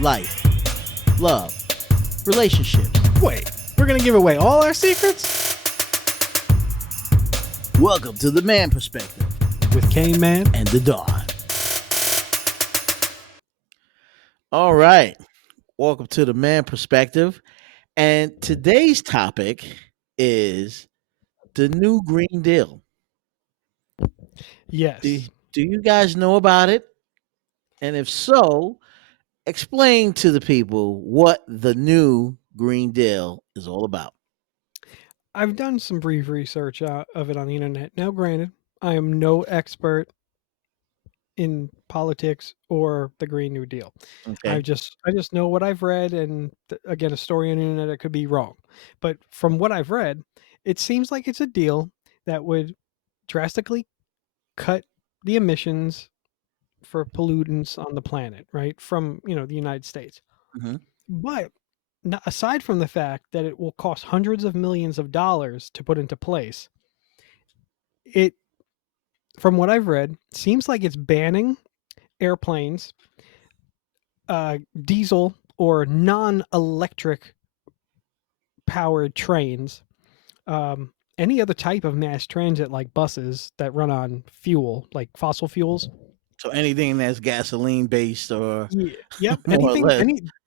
life, love, relationships. Wait, we're gonna give away all our secrets? Welcome to the Man Perspective With Kane Man. and the Dawn. All right. Welcome to the Man Perspective. And today's topic is the new Green Deal. Do, Yes. do you guys know about it? And if so, explain to the people what the new Green Deal is all about. I've done some brief research of it on the internet. Now, granted, I am no expert in politics or the Green New Deal. I Okay. just know what I've read, and again, a story on the internet that could be wrong. But from what I've read, it seems like it's a deal that would drastically cut the emissions for pollutants on the planet, right? From, the United States. hmm But aside from the fact that it will cost hundreds of millions of dollars to put into place, it, from what I've read, seems like it's banning airplanes, diesel or non-electric powered trains, any other type of mass transit like buses that run on fuel, like fossil fuels. So anything that's gasoline based or Yeah. Yep. more or less.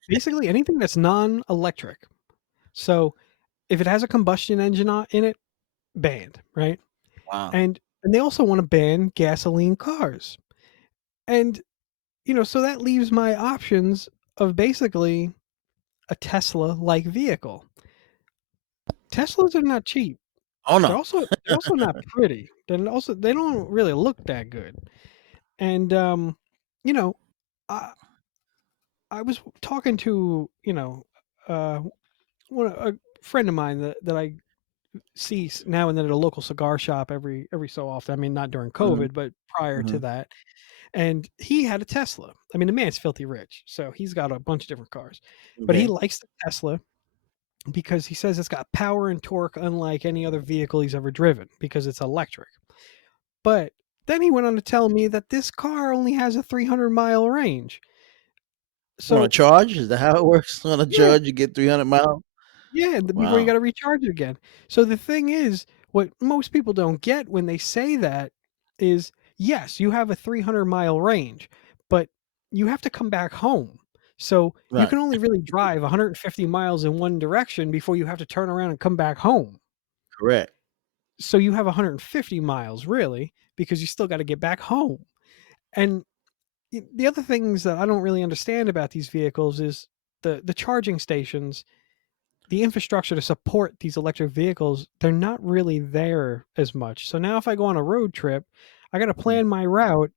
Basically anything that's non-electric. So if it has a combustion engine in it, banned, right? Wow. And they also want to ban gasoline cars. And so that leaves my options of basically a Tesla like vehicle. Teslas are not cheap. Oh They're no. also not pretty. They don't really look that good. And you know, I I was talking to, uh a friend of mine that I see now and then at a local cigar shop every so often. I mean, not during hmm COVID, but prior to hmm that. And he had a Tesla. I mean, the man's filthy rich, so he's got a bunch of different cars. But he Okay. likes the Tesla because he says it's got power and torque unlike any other vehicle he's ever driven because it's electric. But then he went on to tell me that this car only has a 300-mile range. On a So, charge? Is that how it works? On a yeah, charge, you get 300 miles? yeah, before you Wow. gotta recharge it again. So the thing is, what most people don't get when they say that is, yes, you have a 300-mile range, but you have to come back home. So you Right. can only really drive 150 miles in one direction before you have to turn around and come back home. Correct. So you have 150 miles really because you still got to get back home. And the other things that I don't really understand about these vehicles is the charging stations, the infrastructure to support these electric vehicles, they're not really there as much. So now if I go on a road trip, I got to Mm. plan my route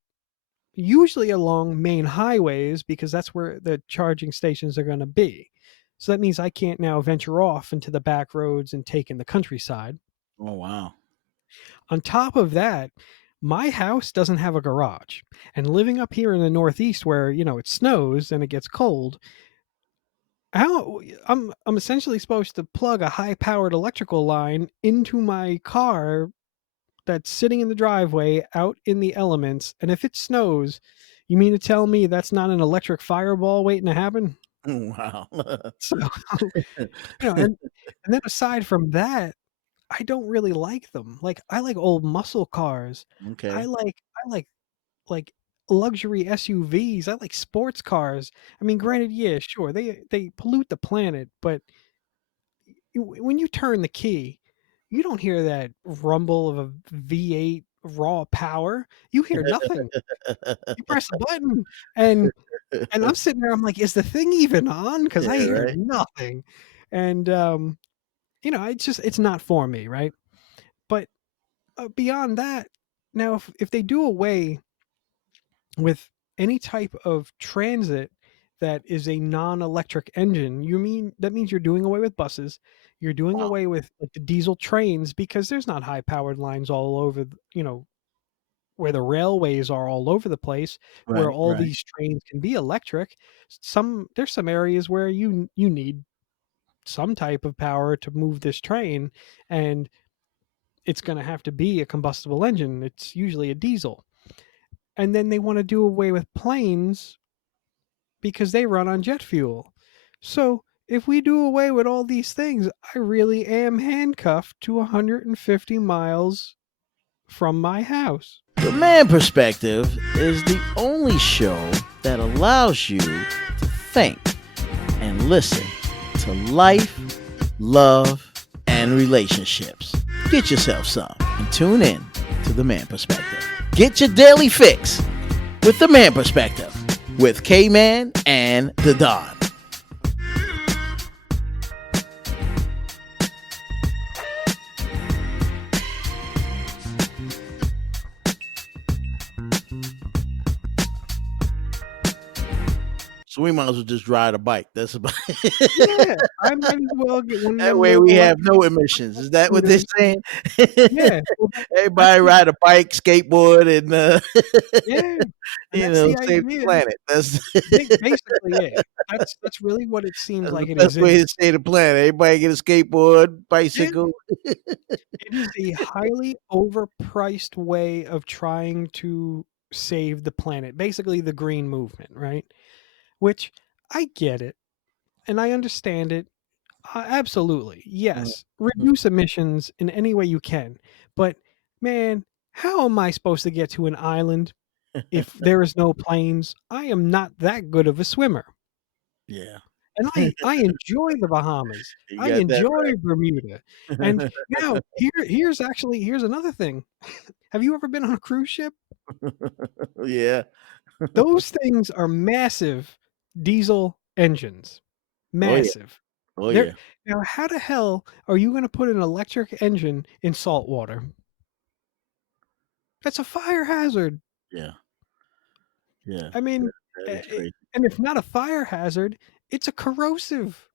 usually along main highways because that's where the charging stations are going to be. So that means I can't now venture off into the back roads and take in the countryside. Oh, wow. On top of that, my house doesn't have a garage. And living up here in the Northeast where, it snows and it gets cold, how I'm essentially supposed to plug a high-powered electrical line into my car that's sitting in the driveway out in the elements, and if it snows, you mean to tell me that's not an electric fireball waiting to happen? Wow. So, and then aside from that, I don't really like them. Like, I like old muscle cars. Okay. I like luxury SUVs. I like sports cars. I mean, granted, yeah, sure, they pollute the planet, but when you turn the key, you don't hear that rumble of a V8 raw power. You hear nothing. You press a button, and I'm sitting there. I'm like, is the thing even on? Because Yeah, I hear right? nothing. And it's not for me, right? But beyond that, now if they do away with any type of transit that is a non-electric engine, that means you're doing away with buses, you're doing Wow. away with like the diesel trains because there's not high powered lines all over, where the railways are all over the place, where Right, all right. these trains can be electric. There's some areas where you need some type of power to move this train, and it's going to have to be a combustible engine. It's usually a diesel. And then they want to do away with planes because they run on jet fuel. So if we do away with all these things, I really am handcuffed to 150 miles from my house. The Man Perspective is the only show that allows you to think and listen to life, love, and relationships. Get yourself some and tune in to The Man Perspective. Get your daily fix with The Man Perspective with K-Man and the Don. So we might as well just ride a bike. That's about Yeah, I might as well get one of that them way little we have electric no emissions. Is that what they're scooters. saying? Yeah, well, that's Everybody what. ride a bike, skateboard, and Yeah, and that's the save the idea. planet. That's Basically, yeah. That's really what it seems that's the like it is. best way to save the planet. Everybody get a skateboard, Yeah, bicycle. it is a highly overpriced way of trying to save the planet. Basically, the green movement, right? Which I get it and I understand it. Absolutely. Mhm. Yes. Reduce emissions in any way you can. But man, how am I supposed to get to an island if there is no planes? I am not that good of a swimmer. Yeah, And I enjoy the Bahamas. you I got that enjoy Bermuda. And now here's another thing. Have you ever been on a cruise ship? right. Yeah. Those things are massive diesel engines. Oh yeah. Massive. Oh They're yeah. now how the hell are you gonna put an electric engine in salt water? That's a fire hazard. Yeah. Yeah. I mean, That is crazy. and if not a fire hazard, it's a corrosive.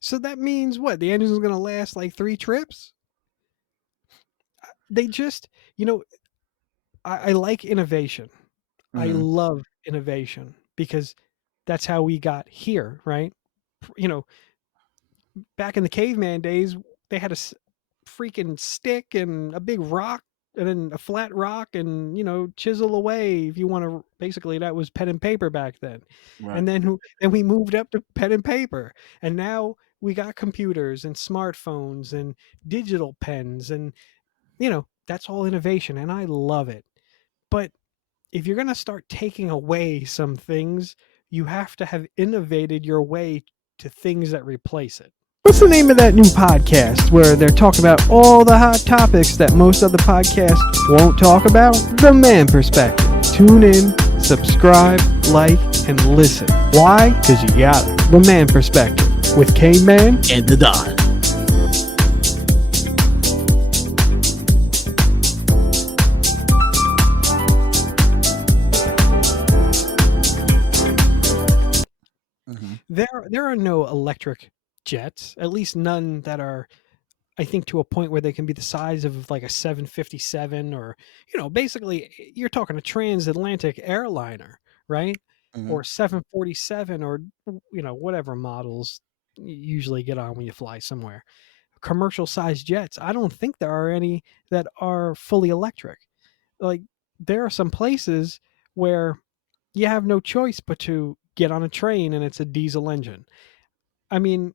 So that means what? The engine is gonna last like 3 trips? They just, you know, I like innovation. I Hmm. love innovation because that's how we got here, right? You know, back in the caveman days, they had a freaking stick and a big rock and then a flat rock and chisel away if you want to. Basically, that was pen and paper back then, Right. and then we moved up to pen and paper, and now we got computers and smartphones and digital pens, and that's all innovation, and I love it. But if you're going to start taking away some things, you have to have innovated your way to things that replace it. What's the name of that new podcast where they're talking about all the hot topics that most other podcasts won't talk about? The Man Perspective. Tune in, subscribe, like, and listen. Why? Because you got it. The Man Perspective with K-Man And the Don. Hmm. There are no electric jets, at least none that are, I think, to a point where they can be the size of like a 757, or basically you're talking a transatlantic airliner, right? Hmm. Or 747, or whatever models you usually get on when you fly somewhere. Commercial sized jets, I don't think there are any that are fully electric. Like, there are some places where you have no choice but to get on a train and it's a diesel engine. I mean,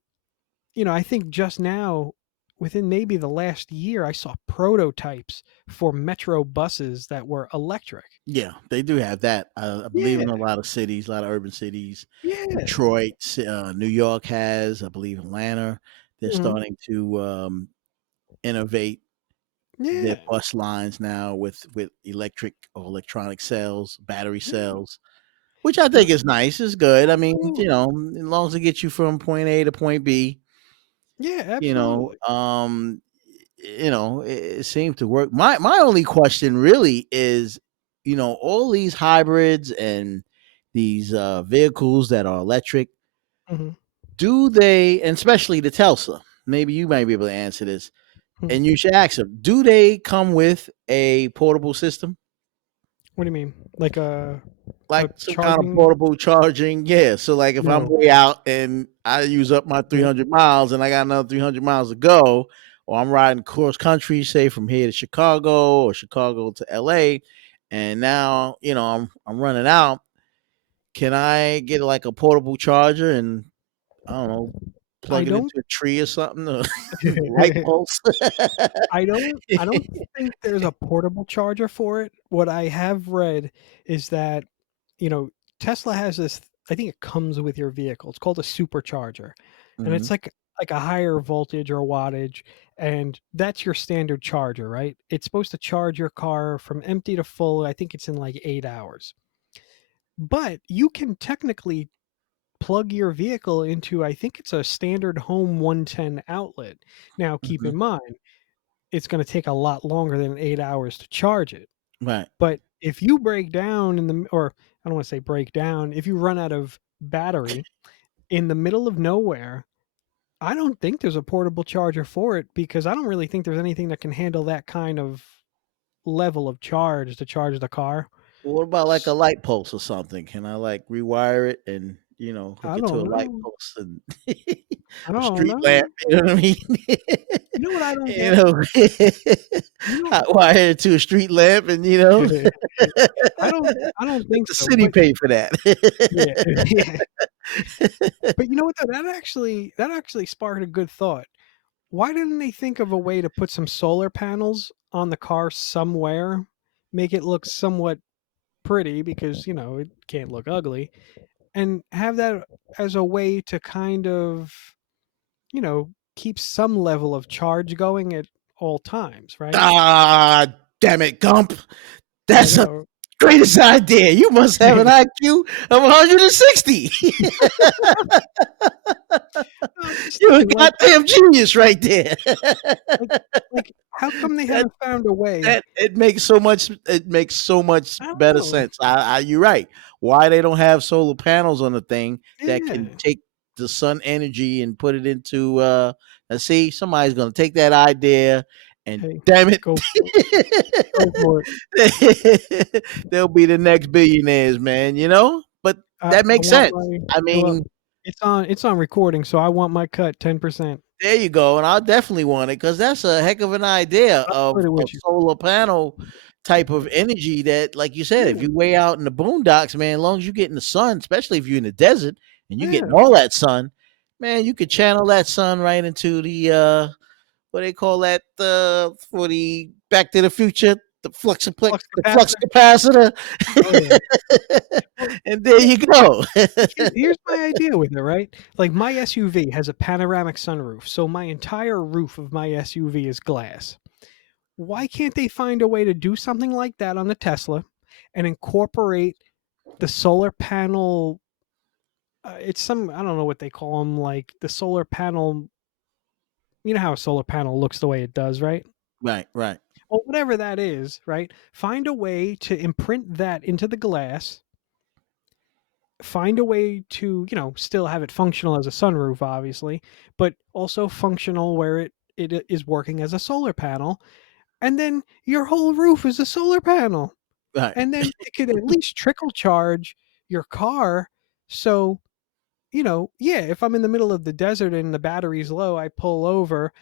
I think just now, within maybe the last year, I saw prototypes for metro buses that were electric. Yeah, they do have that. I believe in Yeah, a lot of cities, a lot of urban cities. yeah, Detroit, New York has, I believe Atlanta. They're mhm, starting to innovate their yeah, bus lines now with electric or electronic cells, battery yeah. cells, which I Now, think is nice. It's good. I mean, absolutely, as long as it gets you from point A to point B, yeah, you know, absolutely. um, it seems to work. My only question really is, all these hybrids and these vehicles that are electric, Hmm. do they, and especially the Tesla, maybe you might be able to answer this, Hmm. and you should ask them, do they come with a portable system? What do you mean? Like a Like some kind of charging? portable charging? Yeah. So like if I'm No. way out and I use up my Yeah. 300 miles and I got another 300 miles to go, or I'm riding cross country, say from here to Chicago or Chicago to LA, and now, I'm running out. Can I get like a portable charger and I don't know, I plug it don't into a tree or something, or light pulse? I don't think there's a portable charger for it. What I have read is that, you know, Tesla has this, I think it comes with your vehicle. It's called a supercharger. And Mhm, it's like a higher voltage or wattage, and that's your standard charger, right? It's supposed to charge your car from empty to full. I think it's in like 8 hours. But you can technically plug your vehicle into, I think it's a standard home 110 outlet. Now keep mhm. in mind, it's gonna take a lot longer than 8 hours to charge it. Right. But if you break down in the or I don't wanna say break down, if you run out of battery in the middle of nowhere, I don't think there's a portable charger for it, because I don't really think there's anything that can handle that kind of level of charge to charge the car. Well, what about like a S light pulse or something? Can I like rewire it and, hook I it to don't a light know. pulse and I a don't street lamp, know. you know what I mean? You know what I don't You get? know, You know hot wire it to a street lamp and, I don't let think the so, city but pay for that. yeah, yeah. But you know what though? That actually sparked a good thought. Why didn't they think of a way to put some solar panels on the car somewhere, make it look somewhat pretty, because, it can't look ugly, and have that as a way to kind of, keep some level of charge going at all times, right? Ah, damn it, Gump. I That's the know. greatest idea. You must have an IQ of 160. I'm just You're a thinking, goddamn genius right there. like how come they That haven't found a way? that it makes so much I don't better know. sense. You're right. Why they don't have solar panels on the thing that can Yeah. take the sun energy and put it into let's see, somebody's gonna take that idea and Hey, damn it. go for it. Go for it. They'll be the next billionaires, man. But that I makes want sense. my I well, mean, it's on recording, so I want my cut 10%. there you go, and I'll definitely want it because that's a heck of an idea I'll of split it a with you. solar panel type of energy that, like you said, if Yeah, you way out in the boondocks, man, as long as you get in the sun, especially if you're in the desert and you getting yeah. all that sun, man, you could channel that sun right into the what they call that for the Back to the Future, Flux the flux capacitor? capacitor, Oh, yeah. Well, and there well, you go. here's my idea with it, right? Like, my SUV has a panoramic sunroof, so my entire roof of my SUV is glass. Why can't they find a way to do something like that on the Tesla and incorporate the solar panel? It's some, I don't know what they call them, like the solar panel. You know how a solar panel looks the way it does, right? Right, right, Well, whatever that is, right? Find a way to imprint that into the glass. Find a way to, still have it functional as a sunroof, obviously, but also functional where it is working as a solar panel. And then your whole roof is a solar panel. right. And then it could at least trickle charge your car. So, yeah, if I'm in the middle of the desert and the battery's low, I pull over,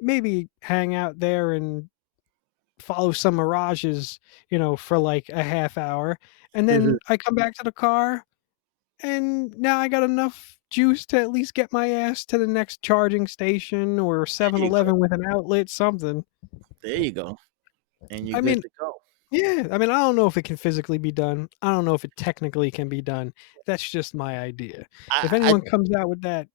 maybe hang out there and follow some mirages, for like a half hour. And then I come back to the car, and now I got enough juice to at least get my ass to the next charging station or There you 7-Eleven with an outlet, something. There you go. And you're I good mean, to go. yeah, I mean, I don't know if it can physically be done. I don't know if it technically can be done. That's just my idea. If I anyone comes out with that,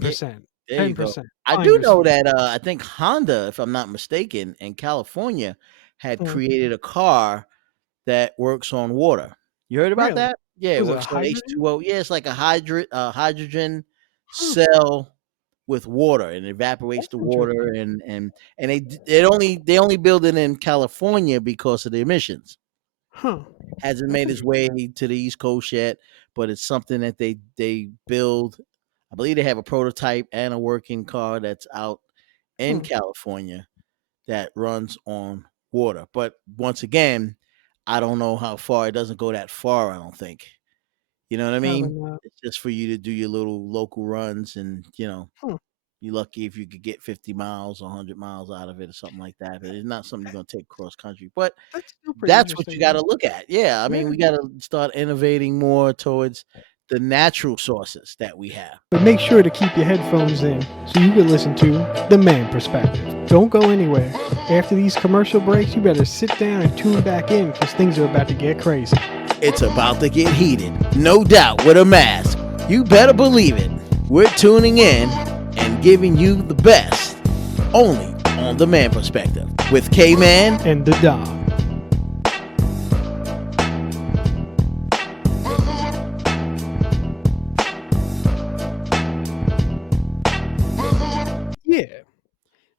Yeah, 10%, there you go. 10%, I do finder's know fee. that, I think Honda, if I'm not mistaken, in California had Mm, created a car that works on water. You heard about really? that? Yeah, it Was it a works on hydrogen? H2O. Yeah, it's like a hydrogen Huh, cell with water, and it evaporates that's the water, interesting. and they only build it in California because of the emissions. Huh, Hasn't that's made its interesting. way to the East Coast yet, but it's something that they build. I believe they have a prototype and a working car that's out in Hmm, California that runs on water. But once again, I don't know how far. It doesn't go that far, I don't think. You know what I probably mean? not. It's just for you to do your little local runs and, Hmm. You're lucky if you could get 50 miles or 100 miles out of it or something like that. But it's not something you're going to take cross country. But That's still pretty that's what you interesting, got though. to look at. Yeah, I mean, Yeah. we got to start innovating more towards the natural sources that we have. But make sure to keep your headphones in so you can listen to The Man Perspective. Don't go anywhere. After these commercial breaks, you better sit down and tune back in because things are about to get crazy. It's about to get heated, no doubt, with a mask. You better believe it. We're tuning in and giving you the best, only on The Man Perspective with K-Man And the Dog. Yeah.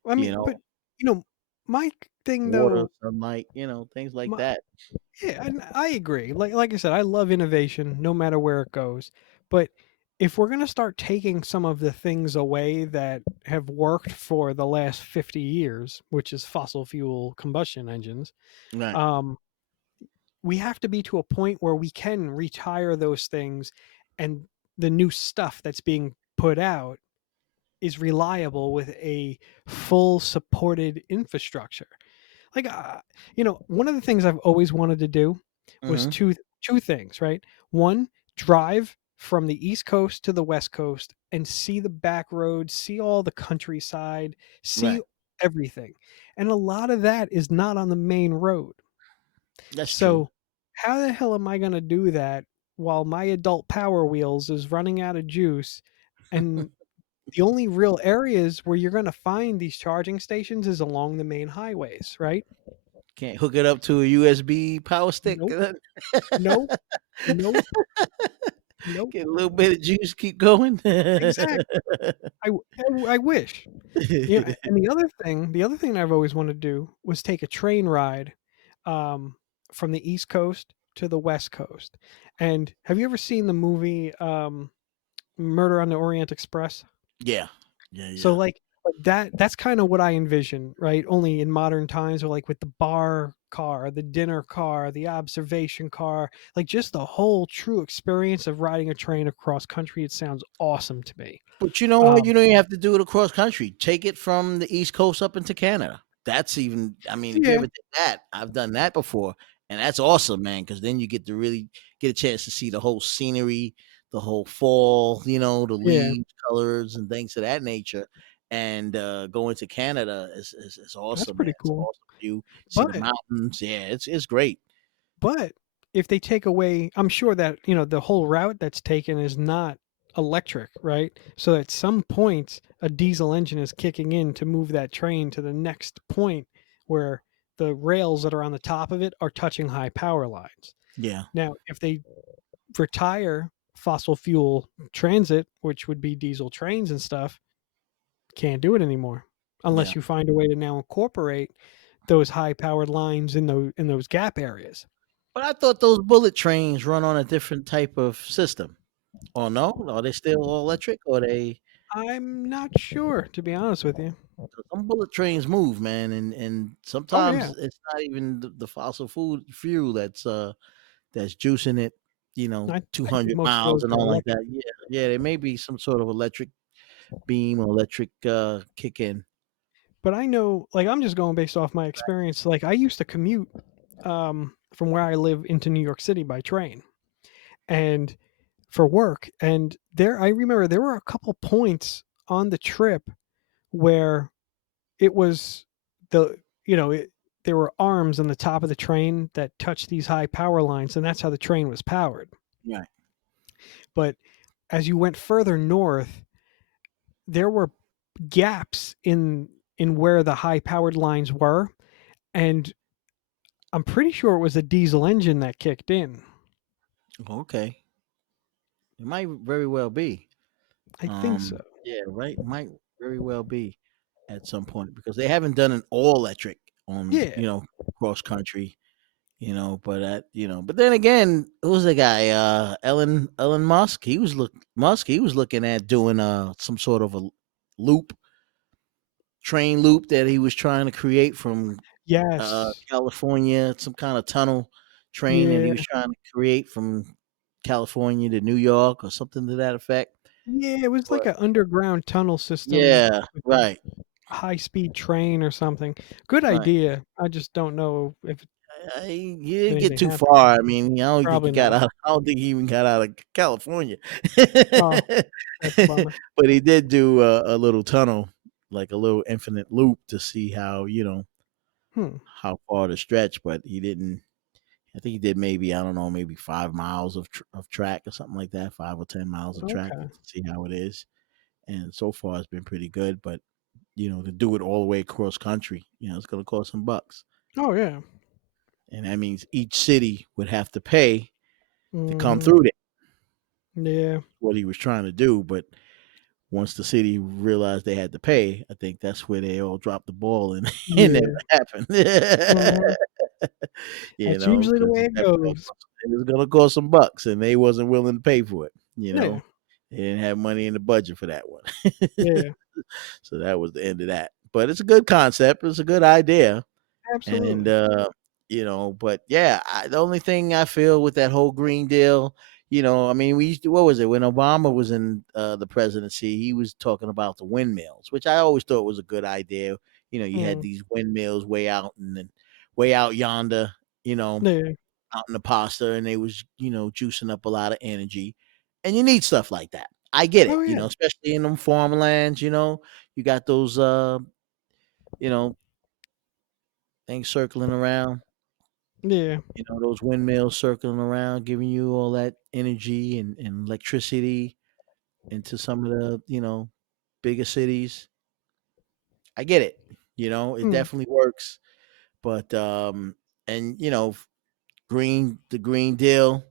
I you mean, but, know, you know, my thing, water, though, sunlight, things like my, that. yeah, and I agree. Like I said, I love innovation no matter where it goes. But if we're gonna start taking some of the things away that have worked for the last 50 years, which is fossil fuel combustion engines, Right. um, we have to be to a point where we can retire those things, and the new stuff that's being put out is reliable with a full supported infrastructure. Like, one of the things I've always wanted to do was Hmm. two things, right? One, drive from the East Coast to the West Coast and see the back roads, see all the countryside, see Right. everything. And a lot of that is not on the main road. That's true. So, how the hell am I going to do that while my adult Power Wheels is running out of juice? And the only real areas where you're going to find these charging stations is along the main highways, right? Can't hook it up to a USB power stick. Nope, Get nope, nope, nope. a little bit of juice, keep going. Exactly. I wish. And the other thing I've always wanted to do was take a train ride, um, from the East Coast to the West Coast. And have you ever seen the movie Murder on the Orient Express? Yeah. Yeah. So Yeah. like that's kind of what I envision, right? Only in modern times, or like with the bar car, the dinner car, the observation car, like just the whole true experience of riding a train across country. It sounds awesome to me. But you know what? Um, You don't even have to do it across country. Take it from the East Coast up into Canada. That's even, I mean, if you yeah, ever did that, I've done that before. And that's awesome, man, because then you get to really get a chance to see the whole scenery, the whole fall, the yeah, leaves, colors, and things of that nature. And going to Canada is that's awesome, man. pretty It's an cool. awesome view. See the But mountains. Yeah, it's great. but if they take away, I'm sure that the whole route that's taken is not electric, right? So at some point a diesel engine is kicking in to move that train to the next point where the rails that are on the top of it are touching high power lines. Yeah, Now if they retire fossil fuel transit, which would be diesel trains and stuff, can't do it anymore yeah. unless you find a way to now incorporate those high powered lines in those gap areas. But I thought those bullet trains run on a different type of system. Oh, no? Are they still all electric or they I'm not sure, to be honest with you. 'cause some bullet trains move, man, and Oh yeah, sometimes it's not even the fossil food fuel that's juicing it, I think 200 most of miles those and are all like electric. that. Yeah, yeah, there may be some sort of electric beam or electric, kick in. But I know, like, I'm just going based off my experience. Like, I used to commute from where I live into New York City by train, and for work. And I remember there were a couple points on the trip where it was the you know it, there were arms on the top of the train that touched these high power lines, and that's how the train was powered. Right. But as you went further north, there were gaps in where the high powered lines were, and I'm pretty sure it was a diesel engine that kicked in. Okay. It might very well be. I think so. Yeah, right. Might very well be at some point because they haven't done an all electric on, Yeah. cross country. But then again, who's the guy? Elon Musk. He was looking at doing some sort of a loop, train loop that he was trying to create from Yes. California, some kind of tunnel train that he Yeah. was trying to create from California to New York or something to that effect. Yeah, it was like But an underground tunnel system yeah, with a right, high-speed train or something. Good right. idea. I just don't know if You didn't get anything too happened. far. I mean, I don't think he Probably got not. out. I don't think he even got out of California. Oh, that's a bummer. But he did do a little tunnel, like a little infinite loop to see how, Hmm, how far to stretch. But he didn't. I think he did maybe, I don't know, maybe 5 miles of track or something like that, 5 or 10 miles of track okay. to see how it is. And so far, it's been pretty good. But to do it all the way across country, it's going to cost some bucks, Oh, yeah. and that means each city would have to pay to come Mhm. through there. Yeah. What he was trying to do, but once the city realized they had to pay, I think that's where they all dropped the ball and it never Yeah. happened. Mhm. That's usually the Because way it goes. it was gonna cost some bucks, and they wasn't willing to pay for it. Yeah. They didn't have money in the budget for that one. Yeah. So that was the end of that. But it's a good concept. It's a good idea. And Absolutely. but yeah, the only thing I feel with that whole green deal, I mean, we used to, what was it, when Obama was in the presidency, he was talking about the windmills, which I always thought was a good idea. You had Mm. these windmills way out and then way out yonder, you know Yeah. out in the pasta, and they was juicing up a lot of energy, and you need stuff like that. I get it, Oh, yeah. especially in them farmlands. You got those you know things circling around. Yeah. Those windmills circling around, giving you all that energy and electricity into some of the, bigger cities. I get it. It Mm. definitely works. But and the Green Deal,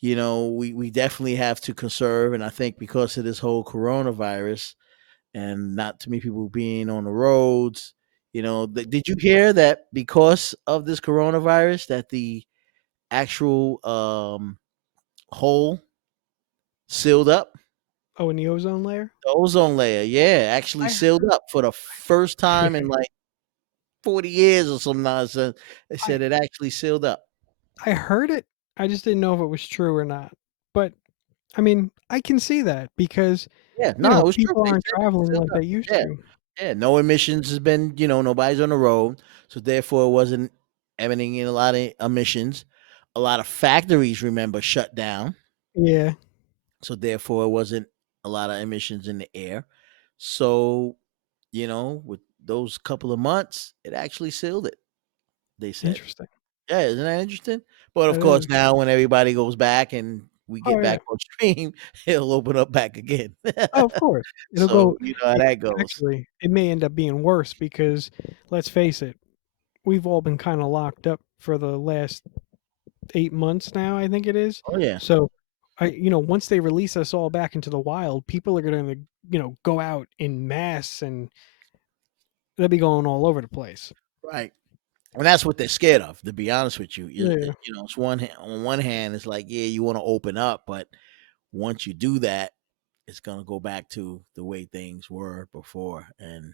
we definitely have to conserve. And I think because of this whole coronavirus and not too many people being on the roads, did you hear that because of this coronavirus that the actual hole sealed up? Oh, in the ozone layer? The ozone layer, yeah, actually I sealed up for the first time in like 40 years or some nonsense. They I said it actually sealed up. I heard it. I just didn't know if it was true or not. But, I mean, I can see that because, Yeah, no, it was true. people They aren't said it traveling sealed like up. they used Yeah, to. yeah. No emissions has been, nobody's on the road, so therefore it wasn't emitting in a lot of emissions. A lot of factories, remember, shut down, Yeah. so therefore it wasn't a lot of emissions in the air. So, with those couple of months, it actually sealed it. They said. Interesting. Yeah, isn't that interesting? But of That course, is. now when everybody goes back and we Oh, get yeah. back on stream, it'll open up back again. Oh, of course. It'll So go you know how it that goes. actually, it may end up being worse because, let's face it, we've all been kinda locked up for the last 8 months now, I think it is. Oh yeah, So, once they release us all back into the wild, people are gonna, go out in mass, and they'll be going all over the place. right. And that's what they're scared of. To be honest with you, Yeah. it's on one hand, it's like yeah, you want to open up, but once you do that, it's gonna go back to the way things were before, and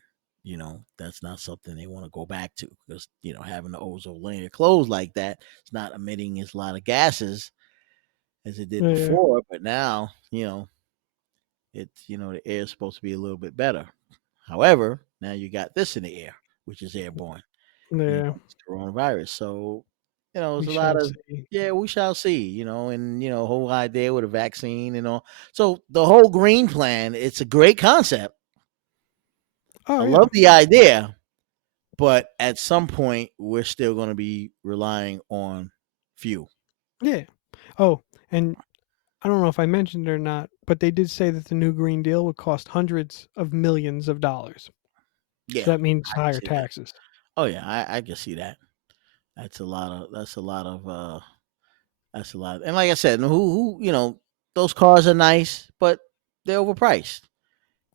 that's not something they want to go back to because having the ozone layer closed like that, it's not emitting as a lot of gases as it did Yeah. before, but now, it's the air is supposed to be a little bit better. However, now you got this in the air, which is airborne, Yeah. it's coronavirus. So, We there's a lot shall of see. yeah, we shall see, and whole idea with a vaccine and all. So the whole green plan, it's a great concept. I Oh, yeah. love the idea, but at some point we're still going to be relying on fuel. Yeah. Oh, and I don't know if I mentioned it or not, but they did say that the new Green Deal would cost hundreds of millions of dollars. So Yeah, that means I can higher see that. taxes. Oh yeah, I can see that. That's a lot. And like I said, those cars are nice, but they're overpriced.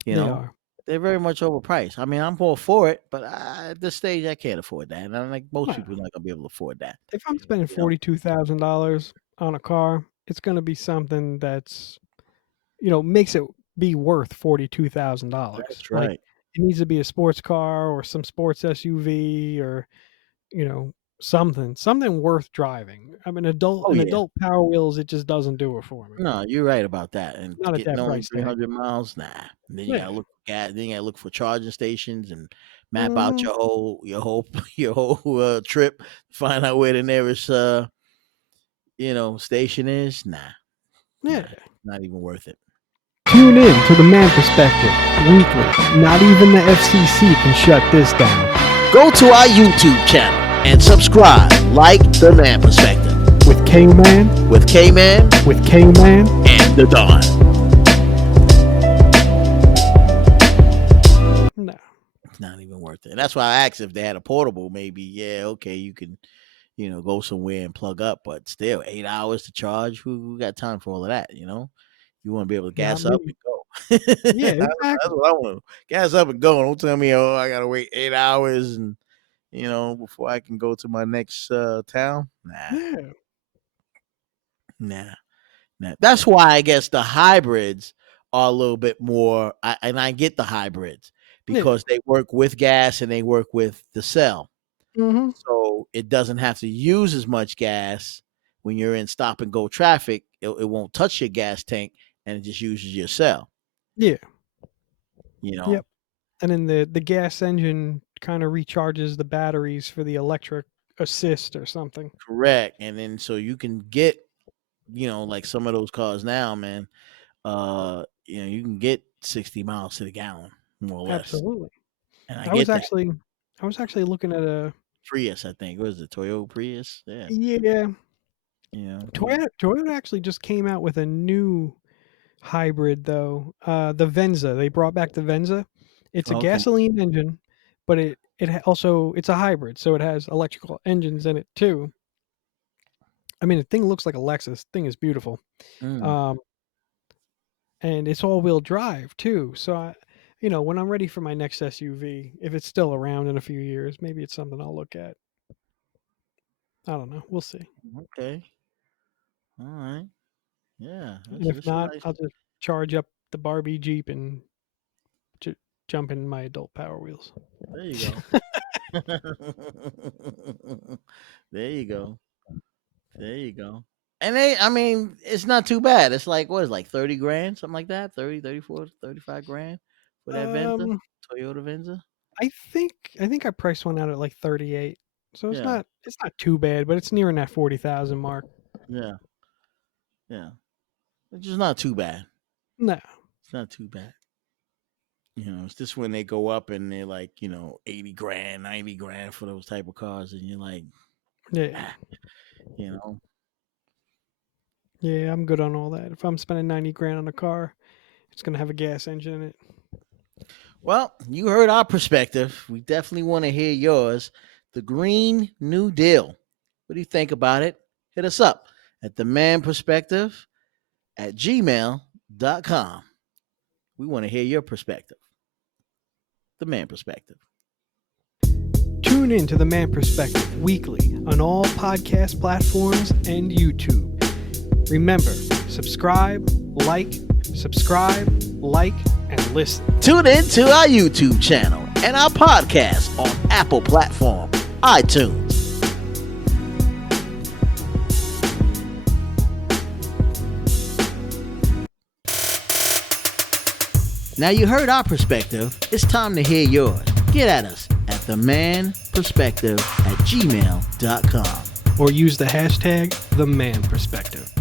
You They know, are. they're very much overpriced. I mean, I'm all for it, but at this stage, I can't afford that. And I'm like most Well, people are not gonna be able to afford that. if I'm spending You know, $42,000 on a car, it's gonna be something that's, makes it be worth $42,000. that's Like, right. it needs to be a sports car or some sports SUV or, you know something worth driving. I mean, Oh an yeah. adult Power Wheels, it just doesn't do it for me. No, you're right about that. And Not at getting that only price tag. 300 miles, nah. And then you Yeah. gotta look for gas. Then you gotta look for charging stations and map out Mhm. your whole trip. Find out where the nearest station is. Nah, Yeah. not even worth it. Tune in to the Man Perspective weekly. Not even the FCC can shut this down. Go to our YouTube channel and subscribe. Like the Man Perspective With K-Man, with K-Man and the Don. No. It's not even worth it. And that's why I asked if they had a portable. Maybe okay, you can go somewhere and plug up, but still 8 hours to charge. Who got time for all of that? You want to be able to Not gas up me. and go. Yeah, That's exactly. what I want. Gas up and go. Don't tell me, I gotta wait 8 hours and before I can go to my next town. Yeah. Nah. That's why I guess the hybrids are a little bit more. And I get the hybrids Yeah. because they work with gas and they work with the cell, Mhm. so it doesn't have to use as much gas when you're in stop and go traffic. It won't touch your gas tank and it just uses your cell. Yeah. You know, Yep. And then the gas engine kind of recharges the batteries for the electric assist or something. correct. And then so you can get like some of those cars now, man. You can get 60 miles to the gallon, more or less. Absolutely. And I I was get that. actually I was actually looking at a Prius, I think. What is it? Toyota Prius? Yeah. yeah. You Toyota actually just came out with a new hybrid though. The Venza. They brought back the Venza. It's a okay. gasoline engine, but also it's a hybrid, so it has electrical engines in it too. I mean, the thing looks like a Lexus. The thing is beautiful. Mm. Um, and it's all-wheel drive too. So when I'm ready for my next SUV, if it's still around in a few years, maybe it's something I'll look at. I don't know. We'll see. Okay. All right. Yeah. And if That's a not, nice. I'll just charge up the Barbie Jeep and jump in my adult Power Wheels. There you go. There you go. There you go. And I mean, it's not too bad. It's like, what is it, like 30 grand, something like that? 30, 34, 35 grand for that Venza, Um, Toyota Venza. I think I priced one out at like 38. So Yeah. it's not too bad, but it's nearing that 40,000 mark. Yeah. Yeah. It's just not too bad. No. It's not too bad. It's just when they go up and they're like, 80 grand, 90 grand for those type of cars. And you're like, Yeah. ah, you know, Yeah, I'm good on all that. If I'm spending 90 grand on a car, it's going to have a gas engine in it. well, you heard our perspective. We definitely want to hear yours. The Green New Deal. What do you think about it? Hit us up at themanperspective@gmail.com. We want to hear your perspective. The Man Perspective. Tune in to the Man Perspective weekly on all podcast platforms and YouTube. Remember, subscribe, like, and listen. Tune in to our YouTube channel and our podcast on Apple platform, iTunes. Now you heard our perspective. It's time to hear yours. Get at us at themanperspective@gmail.com. Or use the hashtag #TheManPerspective.